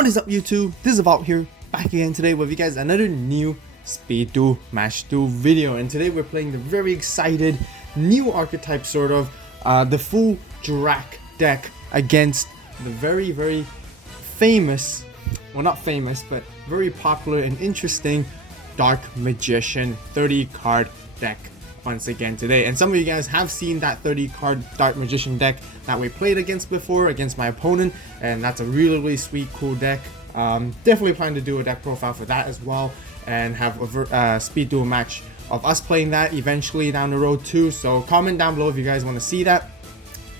What is up YouTube? This is AVAULT here, back again today with you guys another new Speed Duel Match Duel video, and today we're playing the very excited new archetype sort of, the full Jurrac deck against the very famous, well not famous, but very popular and interesting Dark Magician 30 card deck once again today. And some of you guys have seen that 30 card Dark Magician deck that we played against before against my opponent, and that's a really sweet cool deck. Definitely plan to do a deck profile for that as well, and have a speed duel match of us playing that eventually down the road too. So comment down below if you guys want to see that.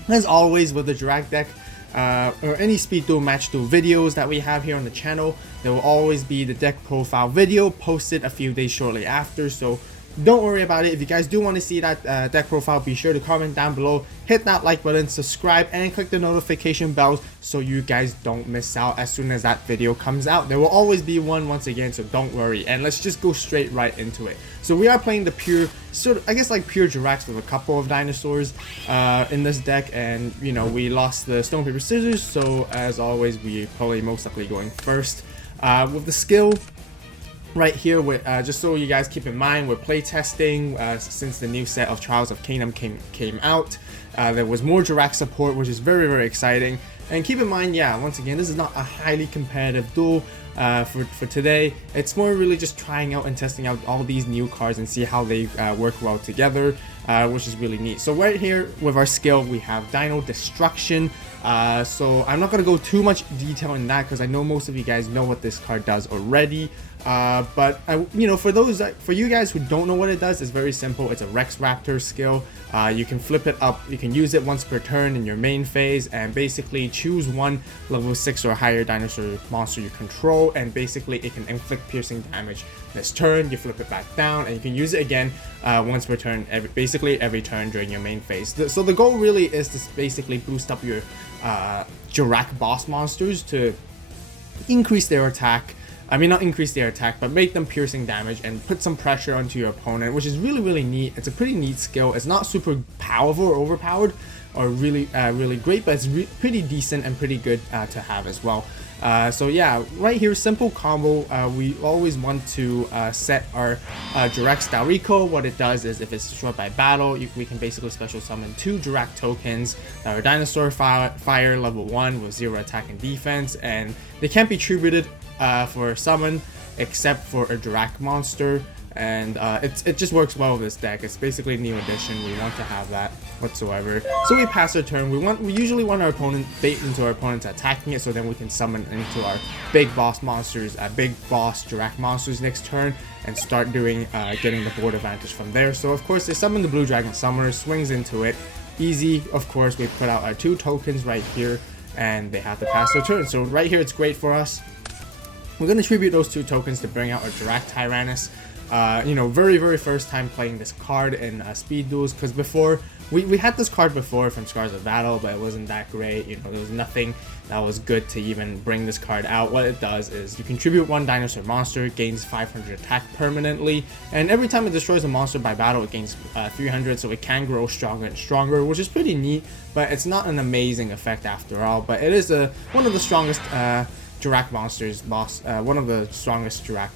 As always with the Jurrac deck, or any speed duel match duel videos that we have here on the channel, there will always be the deck profile video posted a few days shortly after, so don't worry about it. If you guys do want to see that deck profile, be sure to comment down below, hit that like button, subscribe, and click the notification bells so you guys don't miss out as soon as that video comes out. There will always be one once again, so don't worry. And let's just go straight right into it. So we are playing the pure, sort of, I guess like pure Jurracs with a couple of dinosaurs in this deck, and you know, we lost the stone, paper, scissors, so as always we probably most likely going first. With the skill right here, with just so you guys keep in mind, we're playtesting since the new set of Trials of Kingdom came out. There was more Jurrac support, which is very exciting. And keep in mind, yeah, once again, this is not a highly competitive duel for today. It's more really just trying out and testing out all these new cards and see how they work well together, which is really neat. So right here with our skill, we have Dino Destruction. So I'm not going to go too much detail in that because I know most of you guys know what this card does already. But you know, for you guys who don't know what it does, it's very simple. It's a Rex Raptor skill. You can flip it up. You can use it once per turn in your main phase, and basically choose one level 6 or higher dinosaur monster you control, and basically it can inflict piercing damage this turn. You flip it back down, and you can use it again once per turn, basically every turn during your main phase. So the goal really is to basically boost up your Jurrac boss monsters to increase their attack. I mean, not increase their attack, but make them piercing damage and put some pressure onto your opponent, which is really neat. It's a pretty neat skill. It's not super powerful or overpowered or really great, but it's pretty decent and pretty good to have as well. So yeah, right here, simple combo. We always want to set our Jurrac Stauriko. What it does is, if it's destroyed by battle, we can basically special summon 2 Jurrac tokens that are Dinosaur Fire level 1 with 0 attack and defense, and they can't be tributed for summon except for a Jurrac monster, and it just works well with this deck. It's basically a new addition. We want to have that whatsoever. So we pass our turn. We usually want our opponent bait into our opponent's attacking it, so then we can summon into our big boss monsters, big boss Jurrac monsters next turn, and start doing getting the board advantage from there. So of course they summon the Blue Dragon Summoner, swings into it, easy. Of course we put out our 2 tokens right here, and they have to pass their turn. So right here it's great for us. We're going to tribute those 2 tokens to bring out our Jurrac Tyrannus. You know, very first time playing this card in speed duels, because before we had this card before from Scars of Battle, but it wasn't that great. You know, there was nothing that was good to even bring this card out. What it does is you contribute 1 dinosaur monster, gains 500 attack permanently, and every time it destroys a monster by battle, it gains 300, so it can grow stronger and stronger, which is pretty neat. But it's not an amazing effect after all. But it is one of the strongest Jurrac monsters, one of the strongest Jurrac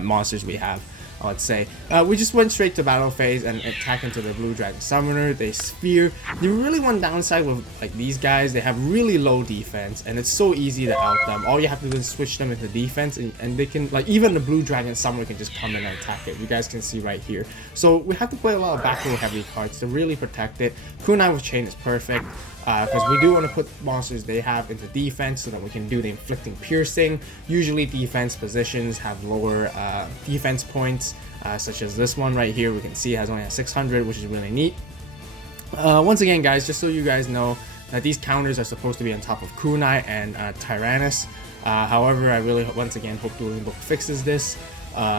monsters we have, I would say. We just went straight to battle phase and attack into the Blue Dragon Summoner. They sphere. The really one downside with like these guys, they have really low defense, and it's so easy to out them. All you have to do is switch them into defense, and they can, like, even the Blue Dragon Summoner can just come in and attack it. You guys can see right here. So we have to play a lot of back row heavy cards to really protect it. Kunai with Chain is perfect, because we do want to put monsters they have into defense so that we can do the inflicting piercing. Usually defense positions have lower defense points, such as this one right here. We can see it has only a 600, which is really neat. Once again guys, just so you guys know that these counters are supposed to be on top of Kunai and Tyrannus. However, I really once again hope Dueling Book fixes this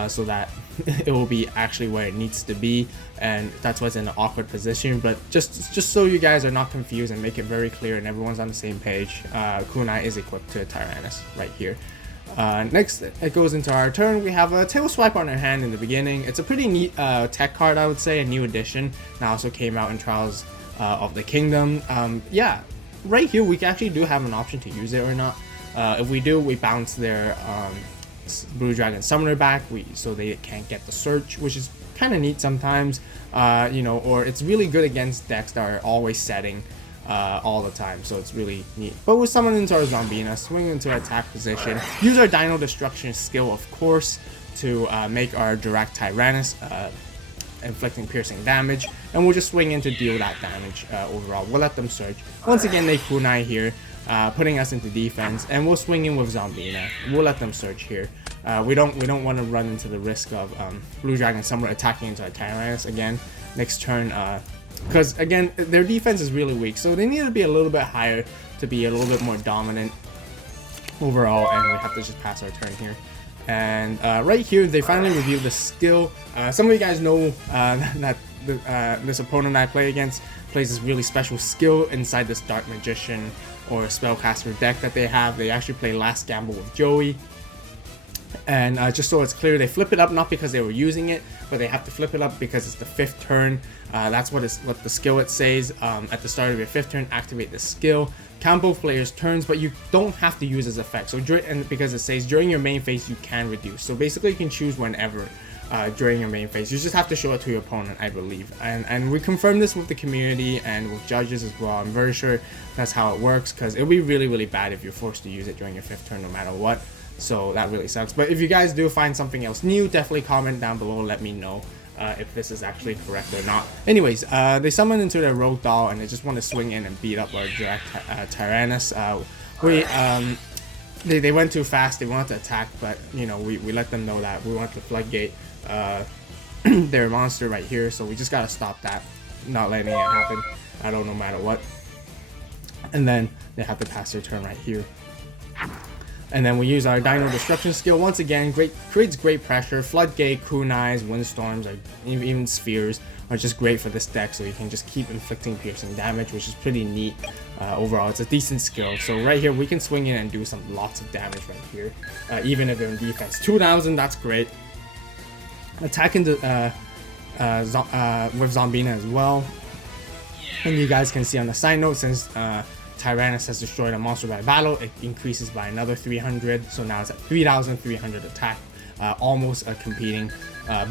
so that it will be actually where it needs to be, and that's what's in an awkward position. But just so you guys are not confused and make it very clear and everyone's on the same page, Kunai is equipped to Tyrannus right here. Next, it goes into our turn. We have a Tail Swipe on our hand in the beginning. It's a pretty neat tech card, I would say, a new addition. Now also came out in Trials of the Kingdom. Yeah, right here we actually do have an option to use it or not. If we do, we bounce their Blue Dragon Summoner back, so they can't get the search, which is kind of neat sometimes, you know, or it's really good against decks that are always setting all the time, so it's really neat. But we'll summon into our Zombina, swing into attack position, use our Dino Destruction skill, of course, to make our Jurrac Tyrannus inflicting piercing damage, and we'll just swing in to deal that damage overall. We'll let them search. Once again, they kunai here, putting us into defense, and we'll swing in with Zombina. We'll let them search here. We don't want to run into the risk of Blue Dragon Summoner attacking into our Tyrannus again next turn, because again their defense is really weak, so they need to be a little bit higher to be a little bit more dominant overall, and we have to just pass our turn here. And right here they finally revealed the skill. Some of you guys know that this opponent I play against plays this really special skill inside this Dark Magician or Spellcaster deck that they have. They actually play Last Gamble with Joey. And just so it's clear, they flip it up not because they were using it, but they have to flip it up because it's the 5th turn. That's what the skill it says. At the start of your 5th turn, activate the skill. Count both players' turns, but you don't have to use its effect. So because it says during your main phase, you can reduce. So basically, you can choose whenever during your main phase. You just have to show it to your opponent, I believe. And we confirmed this with the community and with judges as well. I'm very sure that's how it works, because it would be really, really bad if you're forced to use it during your 5th turn, no matter what. So that really sucks. But if you guys do find something else new, definitely comment down below. Let me know if this is actually correct or not. Anyways, they summon into their Rogue Doll, and they just want to swing in and beat up our Jurrac Tyrannus. They went too fast. They wanted to attack, but you know, we let them know that we want to floodgate their monster right here. So we just gotta stop that, not letting it happen. I don't, no matter what. And then they have to pass their turn right here. And then we use our Dino Destruction skill. Once again, creates great pressure. Floodgate, kunais, windstorms, or even spheres are just great for this deck, so you can just keep inflicting piercing damage, which is pretty neat. Overall, it's a decent skill. So right here, we can swing in and do lots of damage right here, even if they're in defense. 2,000, that's great. Attack into with Zombina as well. And you guys can see on the side note, since Tyrannus has destroyed a monster by battle, it increases by another 300, so now it's at 3,300 attack, almost competing,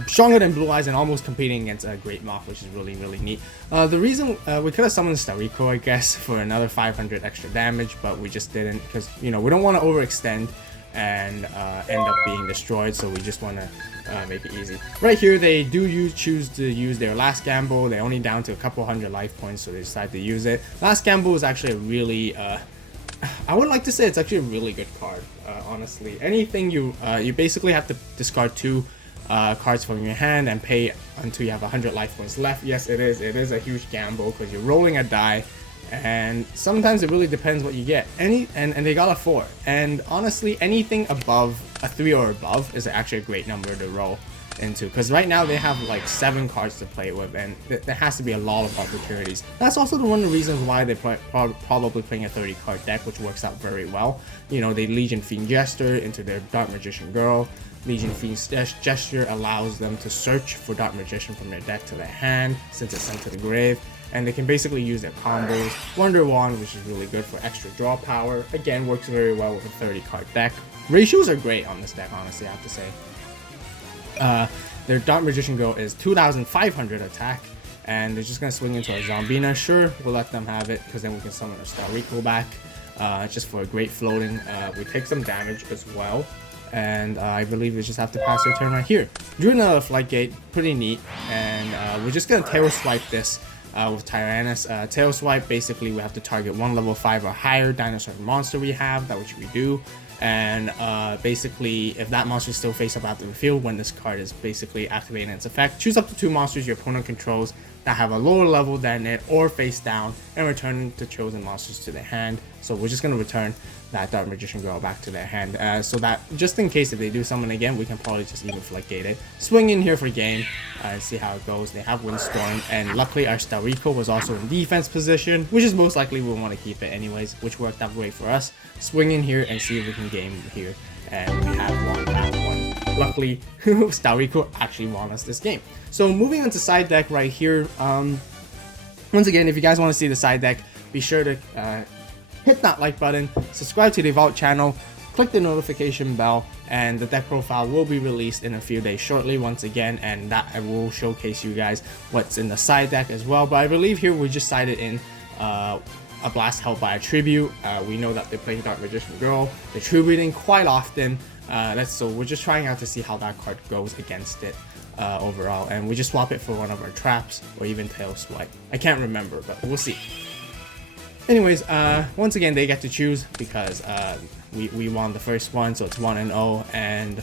stronger than Blue Eyes and almost competing against a Great Moth, which is really, really neat. The reason we could have summoned Stauriko, I guess, for another 500 extra damage, but we just didn't, because, you know, we don't want to overextend and end up being destroyed, so we just want to make it easy. Right here, they do choose to use their Last Gamble. They're only down to a couple hundred life points, so they decide to use it. Last Gamble is actually a really, I would like to say it's actually a really good card, honestly. Anything you basically have to discard 2 cards from your hand and pay until you have 100 life points left. Yes, it is a huge gamble, because you're rolling a die, and sometimes it really depends what you get. And they got a 4, and honestly, anything above a 3 or above is actually a great number to roll into, because right now they have like 7 cards to play with, and there has to be a lot of opportunities. That's also one of the reasons why they're probably playing a 30 card deck, which works out very well. You know, they Legion Fiend Jester into their Dark Magician Girl. Legion Fiend's Gesture allows them to search for Dark Magician from their deck to their hand, since it's sent to the grave. And they can basically use their combos. Wonder Wand, which is really good for extra draw power. Again, works very well with a 30 card deck. Ratios are great on this deck, honestly, I have to say. Their Dark Magician Girl is 2,500 attack, and they're just going to swing into our Zombina. Sure, we'll let them have it, because then we can summon our Stauriko back, just for a great floating. We take some damage as well, and I believe we just have to pass our turn right here. Drew another Floodgate, pretty neat, and we're just going to Tail Swipe this with Tyrannus. Tail Swipe, basically we have to target 1 level 5 or higher dinosaur monster we have, that which we do. And basically, if that monster is still face up after the field when this card is basically activating its effect, choose up to 2 monsters your opponent controls that have a lower level than it or face down, and return the chosen monsters to their hand. So we're just going to return that Dark Magician Girl back to their hand, so that just in case if they do summon again, we can probably just even Floodgate it. Swing in here for game and see how it goes. They have Windstorm, and luckily our Stauriko was also in defense position, which is most likely we'll want to keep it anyways, which worked out great for us. Swing in here and see if we can game here, and we have won round 1. Luckily, Stauriko actually won us this game. So moving on to side deck right here. Once again, if you guys want to see the side deck, be sure to hit that like button, subscribe to the AVAULT channel, click the notification bell, and the deck profile will be released in a few days shortly once again, and that I will showcase you guys what's in the side deck as well. But I believe here we just sided in a blast held by a tribute. We know that they're playing Dark Magician Girl, they're tributing quite often. So we're just trying out to see how that card goes against it overall, and we just swap it for one of our traps or even tail swipe. I can't remember, but we'll see. Anyways, once again they get to choose because we won the first one, so it's 1-0, and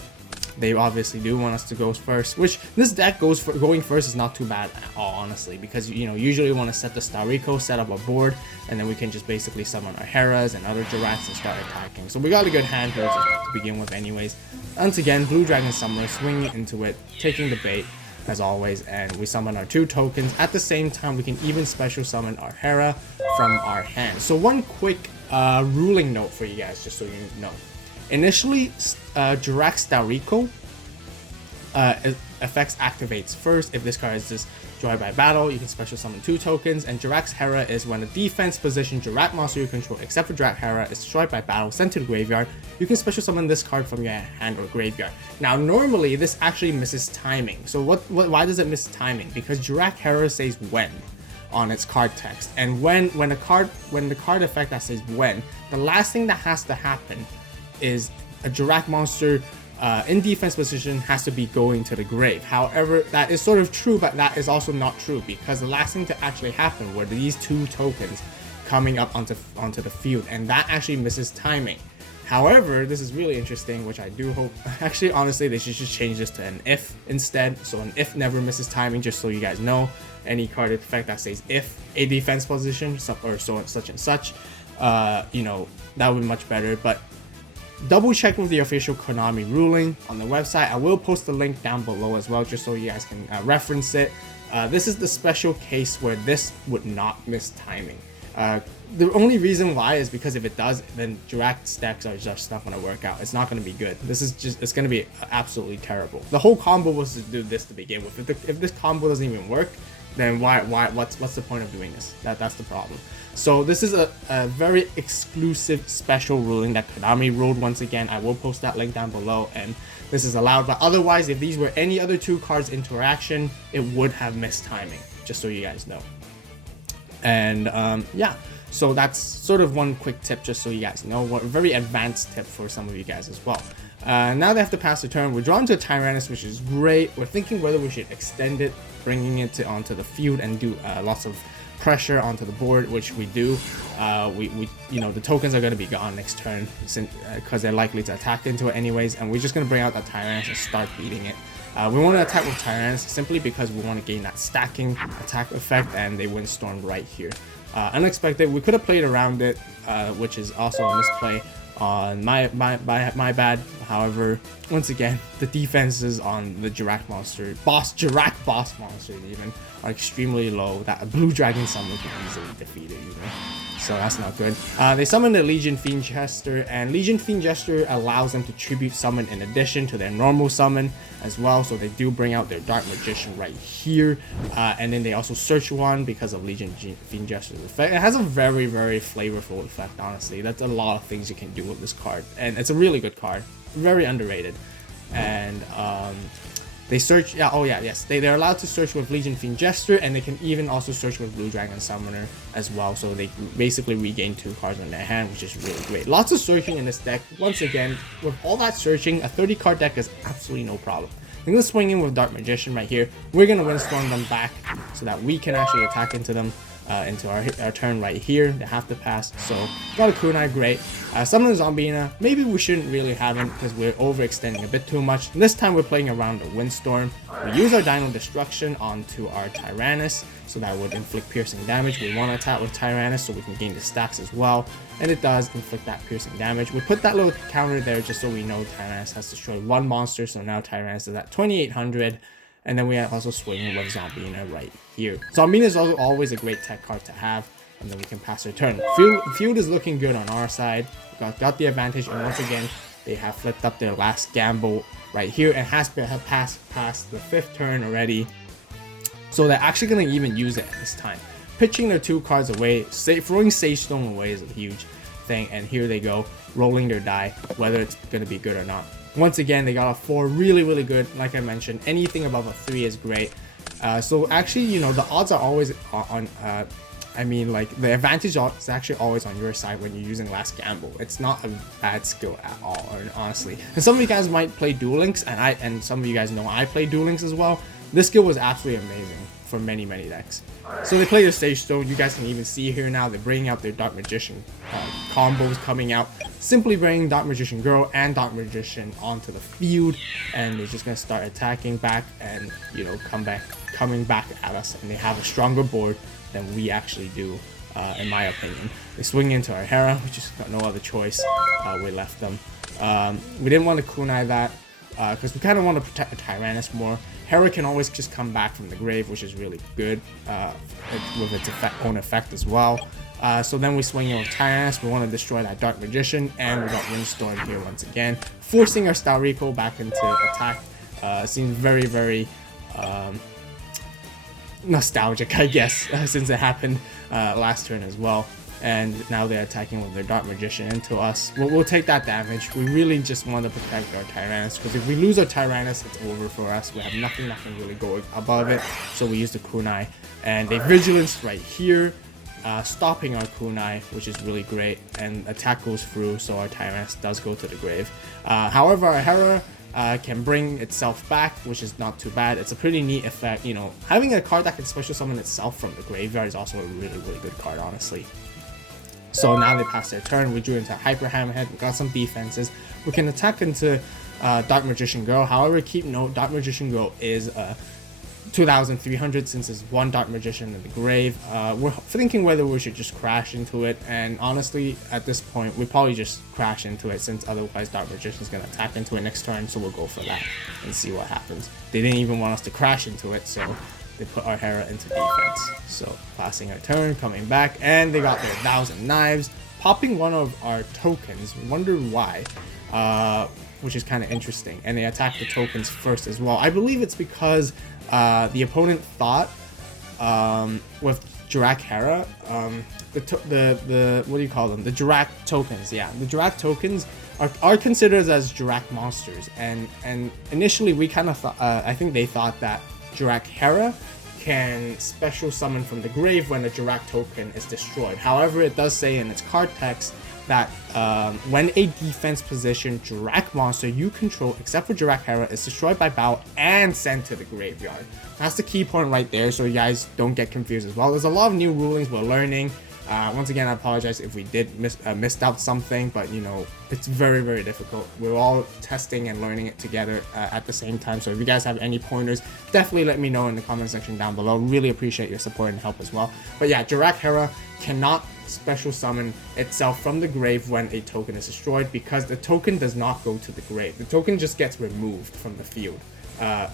they obviously do want us to go first, which this deck going first is not too bad at all, honestly, because you know usually we want to set the Stauriko, set up a board, and then we can just basically summon our Herras and other Jurracs and start attacking. So we got a good hand here to begin with anyways. Once again, Blue Dragon Summoner, swinging into it, taking the bait as always, and we summon our 2 tokens. At the same time, we can even special summon our Herra from our hand. So one quick ruling note for you guys, just so you know. Initially, Jurrac Stauriko effects activates first. If this card is destroyed by battle, you can special summon 2 tokens. And Jurrac's Herra is when a defense position Jurrac monster you control, except for Jurrac Herra, is destroyed by battle, sent to the graveyard. You can special summon this card from your hand or graveyard. Now, normally this actually misses timing. So why does it miss timing? Because Jurrac Herra says when on its card text, and when the card effect that says when, the last thing that has to happen is a Jurrac monster in defense position has to be going to the grave. However, that is sort of true, but that is also not true, because the last thing to actually happen were these 2 tokens coming up onto the field, and that actually misses timing. However, this is really interesting, which I do hope, actually honestly they should just change this to an if instead, so an if never misses timing, just so you guys know. Any card effect that says if a defense position or so such and such, you know, that would be much better. But double check with the official Konami ruling on the website. I will post the link down below as well, just so you guys can reference it. This is the special case where this would not miss timing. The only reason why is because if it does, then Jurrac stacks are just not going to work out. It's not going to be good. This is just, it's going to be absolutely terrible. The whole combo was to do this to begin with. If this combo doesn't even work, then what's the point of doing this? That's the problem. So this is a very exclusive special ruling that Konami ruled once again. I will post that link down below, and this is allowed. But otherwise, if these were any other 2 cards interaction, it would have missed timing, just so you guys know. And yeah, so that's sort of one quick tip, just so you guys know, a very advanced tip for some of you guys as well. Now they have to pass the turn. We're drawn to a Tyrannus, which is great. We're thinking whether we should extend it, bringing it onto the field and do lots of pressure onto the board, which we do. You know, the tokens are going to be gone next turn because they're likely to attack into it anyways, and we're just going to bring out that Tyrannus and start beating it. We want to attack with Tyrannus simply because we want to gain that stacking attack effect, and they windstorm right here. Unexpected. We could have played around it, which is also a misplay on my bad. However, once again, the defenses on the Jurrac boss monsters even are extremely low. That a Blue Dragon Summoner can easily defeat it, you know. So that's not good. They summon the Legion Fiend Jester, and Legion Fiend Jester allows them to tribute summon in addition to their normal summon as well. So they do bring out their Dark Magician right here, and then they also search one because of Legion Fiend Jester's effect. It has a very, very flavorful effect, honestly. That's a lot of things you can do with this card, and it's a really good card, very underrated. And they search, they're allowed to search with Legion Fiend Jester, and they can even also search with Blue Dragon Summoner as well, so they basically regain 2 cards in their hand, which is really great. Lots of searching in this deck. Once again, with all that searching, a 30 card deck is absolutely no problem. I'm going to swing in with Dark Magician right here. We're going to windstorm them back so that we can actually attack into them. Into our turn right here. They have to pass, so got a kunai, great. Summon a Zombina, maybe we shouldn't really have him because we're overextending a bit too much. This time we're playing around the Windstorm. We use our Dino Destruction onto our Tyrannus, so that would inflict piercing damage. We want to attack with Tyrannus so we can gain the stacks as well, and it does inflict that piercing damage. We put that little counter there just so we know Tyrannus has destroyed 1 monster, so now Tyrannus is at 2800. And then we are also swinging with Zombina right here. Zombina is also always a great tech card to have, and then we can pass our turn. Field is looking good on our side. Got the advantage, and once again, they have flipped up their last gamble right here and have passed the 5th turn already. So they're actually going to even use it at this time. Pitching their 2 cards away, throwing Sage Stone away is huge. thing, and here they go, rolling their die, whether it's going to be good or not. Once again, they got a 4, really good. Like I mentioned, anything above a 3 is great. So actually, you know, the odds are always on, I mean, like, the advantage is actually always on your side when you're using Last Gamble. It's not a bad skill at all, honestly. And some of you guys might play Duel Links, and some of you guys know I play Duel Links as well. This skill was absolutely amazing for many decks. So they play the Sage Stone. You guys can even see here now they're bringing out their Dark Magician combos coming out. Simply bringing Dark Magician Girl and Dark Magician onto the field, and they're just gonna start attacking back and, you know, coming back at us. And they have a stronger board than we actually do, in my opinion. They swing into our Herra, we just got no other choice. We left them. We didn't want to kunai that because we kind of want to protect the Tyrannus more. Herra can always just come back from the grave, which is really good with its own effect as well. So then we swing in with Tyrannus. We want to destroy that Dark Magician, and we got Windstorm here once again, forcing our Stauriko back into attack. Seems very nostalgic, I guess, since it happened last turn as well. And now they're attacking with their Dark Magician into us. We'll take that damage. We really just want to protect our Tyrannus, because if we lose our Tyrannus, it's over for us. We have nothing that can really go above it, so we use the kunai. And they Vigilance right here, stopping our kunai, which is really great. And attack goes through, so our Tyrannus does go to the grave. However, our Herra can bring itself back, which is not too bad. It's a pretty neat effect. You know, having a card that can special summon itself from the graveyard is also a really good card, honestly. So now they passed their turn. We drew into Hyper Hammerhead. We got some defenses. We can attack into Dark Magician Girl. However, keep note, Dark Magician Girl is 2,300 since it's one Dark Magician in the grave. We're thinking whether we should just crash into it, and honestly, at this point, we probably just crash into it, since otherwise Dark Magician is going to attack into it next turn, so we'll go for that and see what happens. They didn't even want us to crash into it, so they put our Herra into defense. So passing our turn, coming back, and they got their 1,000 Knives, popping one of our tokens. Wonder why, which is kind of interesting. And they attack the tokens first as well. I believe it's because the opponent thought with Jurrac Herra, the what do you call them? The Jurrac tokens. Yeah, the Jurrac tokens are considered as Jurrac monsters. And initially we kind of thought, I think they thought that Jurrac Herra can special summon from the grave when a Jurrac token is destroyed. However, it does say in its card text that when a defense position Jurrac monster you control, except for Jurrac Herra, is destroyed by battle and sent to the graveyard. That's the key point right there, so you guys don't get confused as well. There's a lot of new rulings we're learning. Once again, I apologize if we did missed out something, but you know, it's very difficult. We're all testing and learning it together at the same time. So if you guys have any pointers, definitely let me know in the comment section down below. Really appreciate your support and help as well. But yeah, Jurrac Herra cannot special summon itself from the grave when a token is destroyed, because the token does not go to the grave. The token just gets removed from the field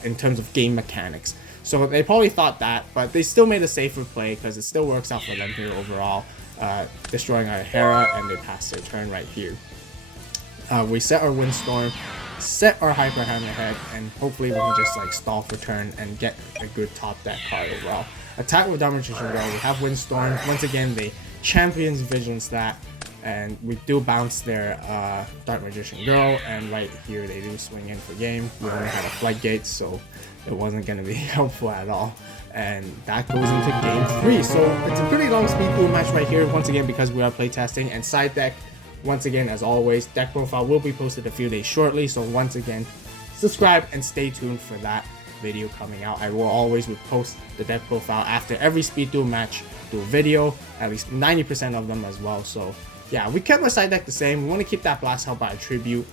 in terms of game mechanics. So they probably thought that, but they still made a safer play because it still works out for them here overall, destroying our Herra, and they pass their turn right here. We set our Windstorm, set our Hyper Hammerhead, and hopefully we can just like stall for turn and get a good top deck card overall. Attack with Dark Magician Girl. We have Windstorm. Once again, they Champions Vigilance that, and we do bounce their Dark Magician Girl, and right here they do swing in for game. We only had a Flight Gate, so it wasn't going to be helpful at all. And that goes into game 3. So it's a pretty long speed duel match right here, once again, because we are playtesting. And side deck, once again, as always, deck profile will be posted a few days shortly. So once again, subscribe and stay tuned for that video coming out. I will always post the deck profile after every speed duel match, do a video, at least 90% of them as well. So yeah, we kept our side deck the same. We want to keep that Blast Out by Attribute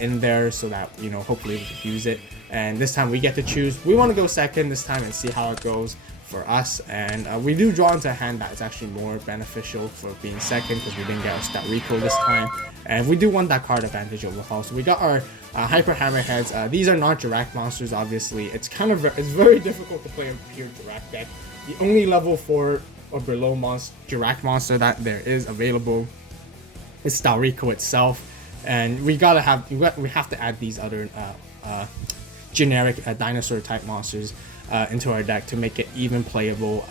in there, so that, you know, hopefully we can use it. And this time we get to choose. We want to go second this time and see how it goes for us. And we do draw into a hand that is actually more beneficial for being second, because we didn't get our Stauriko this time. And we do want that card advantage overall. So we got our Hyper Hammerheads. These are not Jurrac monsters, obviously. It's very difficult to play a pure Jurrac deck. The only level 4 or below Jurrac monster that there is available is Stauriko itself. And we have to add these other generic dinosaur type monsters into our deck to make it even playable,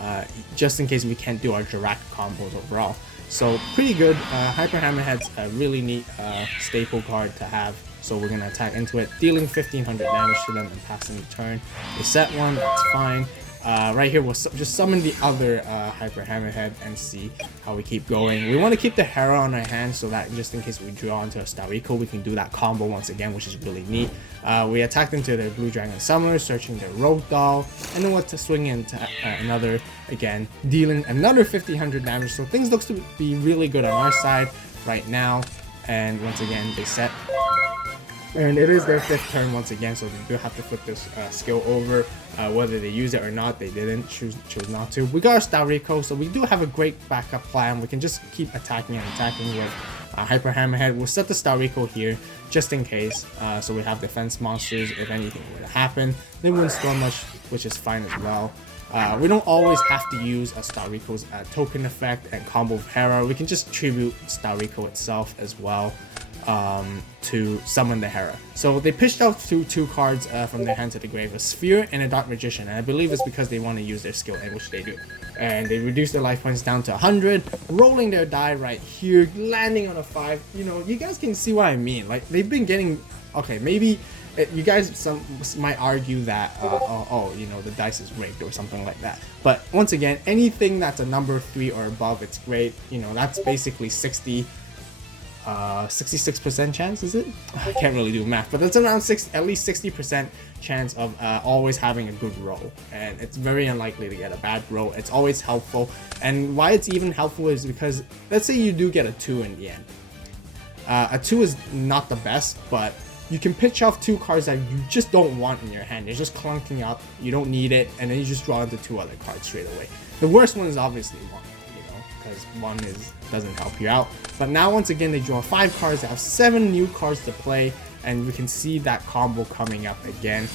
just in case we can't do our Jurrac combos overall. So pretty good. Hyper Hammerhead's a really neat staple card to have. So we're gonna attack into it, dealing 1500 damage to them and passing the turn. They set one, that's fine. Right here, we'll just summon the other Hyper Hammerhead and see how we keep going. We want to keep the Herra on our hand so that just in case we draw into a Stauriko, we can do that combo once again, which is really neat. We attacked into their Blue Dragon Summoner, searching their Rogue Doll, and then we'll swing into another, again, dealing another 1500 damage. So things looks to be really good on our side right now. And once again, they set. And it is their 5th turn once again, so they do have to flip this skill over. Whether they use it or not, they didn't choose not to. We got our Stauriko, so we do have a great backup plan. We can just keep attacking and attacking with Hyper Hammerhead. We'll set the Stauriko here just in case, so we have defense monsters if anything were to happen. They wouldn't store much, which is fine as well. We don't always have to use a Stauriko's token effect and combo with Herra. We can just tribute Stauriko itself as well to summon the Herra. So they pitched out two cards from their hand to the grave, a Sphere and a Dark Magician, and I believe it's because they want to use their skill, and which they do. And they reduce their life points down to 100, rolling their die right here, landing on a 5. You know, you guys can see what I mean. Like, they've been getting, okay, maybe you guys might argue that oh, you know, the dice is rigged or something like that, but once again, anything that's a number 3 or above, it's great. You know, that's basically 66% chance, is it? I can't really do math, but that's around at least 60% chance of always having a good roll, and it's very unlikely to get a bad roll. It's always helpful, and why it's even helpful is because let's say you do get a 2 in the end. A 2 is not the best, but you can pitch off 2 cards that you just don't want in your hand. You're just clunking up, you don't need it, and then you just draw into 2 other cards straight away. The worst one is obviously 1, you know, because 1 doesn't help you out. But now once again, they draw 5 cards. They have 7 new cards to play, and we can see that combo coming up again.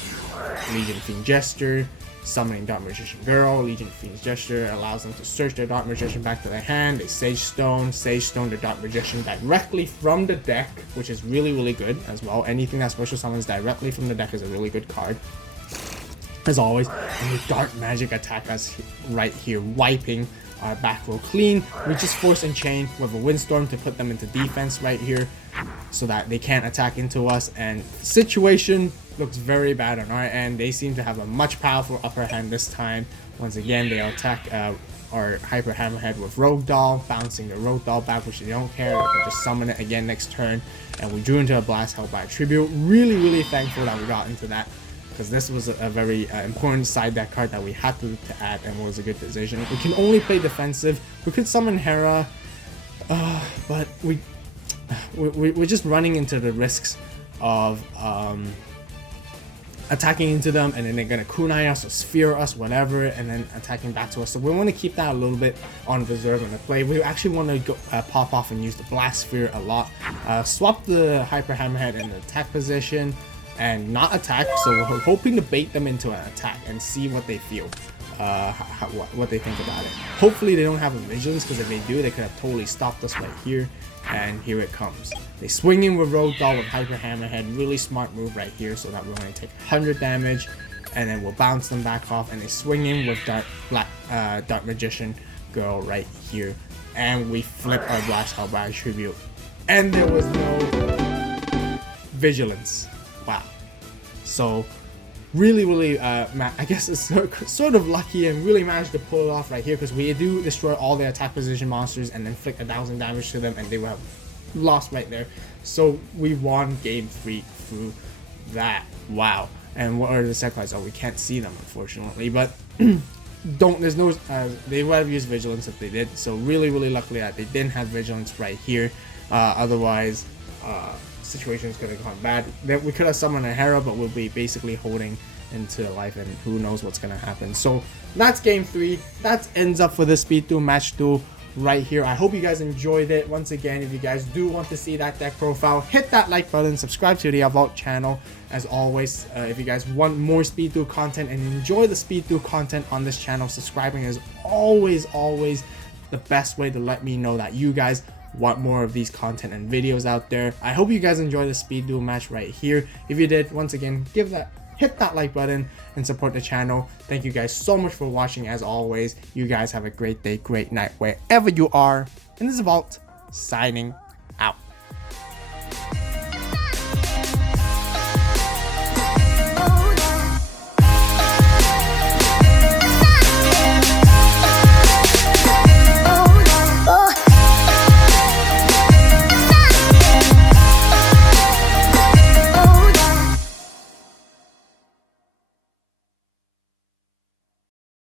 Legion Fiend Gesture, summoning Dark Magician Girl. Legion Fiend's Gesture allows them to search their Dark Magician back to their hand. They Sage Stone the Dark Magician directly from the deck, which is really good as well. Anything that special summons directly from the deck is a really good card, as always. And the Dark Magic attack us right here, wiping our back row clean. We just force and chain with a Windstorm to put them into defense right here so that they can't attack into us, and the situation looks very bad on our end. They seem to have a much powerful upper hand this time. Once again, they attack our Hyper Hammerhead with Rogue Doll, bouncing the Rogue Doll back, which they don't care. They can just summon it again next turn, and we drew into a Blast held by a Tribute. Really thankful that we got into that, because this was a very important side deck card that we had to add, and was a good decision. We can only play defensive. We could summon Herra, but we're just running into the risks of attacking into them, and then they're gonna kunai us or sphere us, whatever, and then attacking back to us. So we want to keep that a little bit on reserve in the play. We actually want to go pop off and use the Blast Sphere a lot. Swap the Hyper Hammerhead in the attack position and not attack, so we're hoping to bait them into an attack and see what they feel, what they think about it. Hopefully they don't have a Vigilance, because if they do, they could have totally stopped us right here. And here it comes. They swing in with Rogue Doll with Hyper Hammerhead. Really smart move right here, so that we're going to take 100 damage, and then we'll bounce them back off. And they swing in with Dark Magician Girl right here, and we flip our Blast held by a Tribute, and there was no Vigilance. Wow. So really I guess it's sort of lucky, and really managed to pull it off right here, because we do destroy all their attack position monsters and then inflict 1000 damage to them, and they would have lost right there. So we won game 3 through that. Wow. And what are the set cards? Oh, we can't see them unfortunately, but there's no they would have used Vigilance if they did. So really luckily that they didn't have Vigilance right here. Otherwise situations could have gone bad. We could have summoned a Herra, but we'll be basically holding into life, and who knows what's gonna happen. So that's game 3. That ends up for the Speed Duel Match Duel right here. I hope you guys enjoyed it. Once again, if you guys do want to see that deck profile, hit that like button, subscribe to the AVAULT channel. As always, if you guys want more Speed Duel content and enjoy the Speed Duel content on this channel, subscribing is always the best way to let me know that you guys want more of these content and videos out there. I hope you guys enjoy the Speed Duel match right here. If you did, once again, hit that like button and support the channel. Thank you guys so much for watching. As always, you guys have a great day, great night, wherever you are. And this is AVAULT signing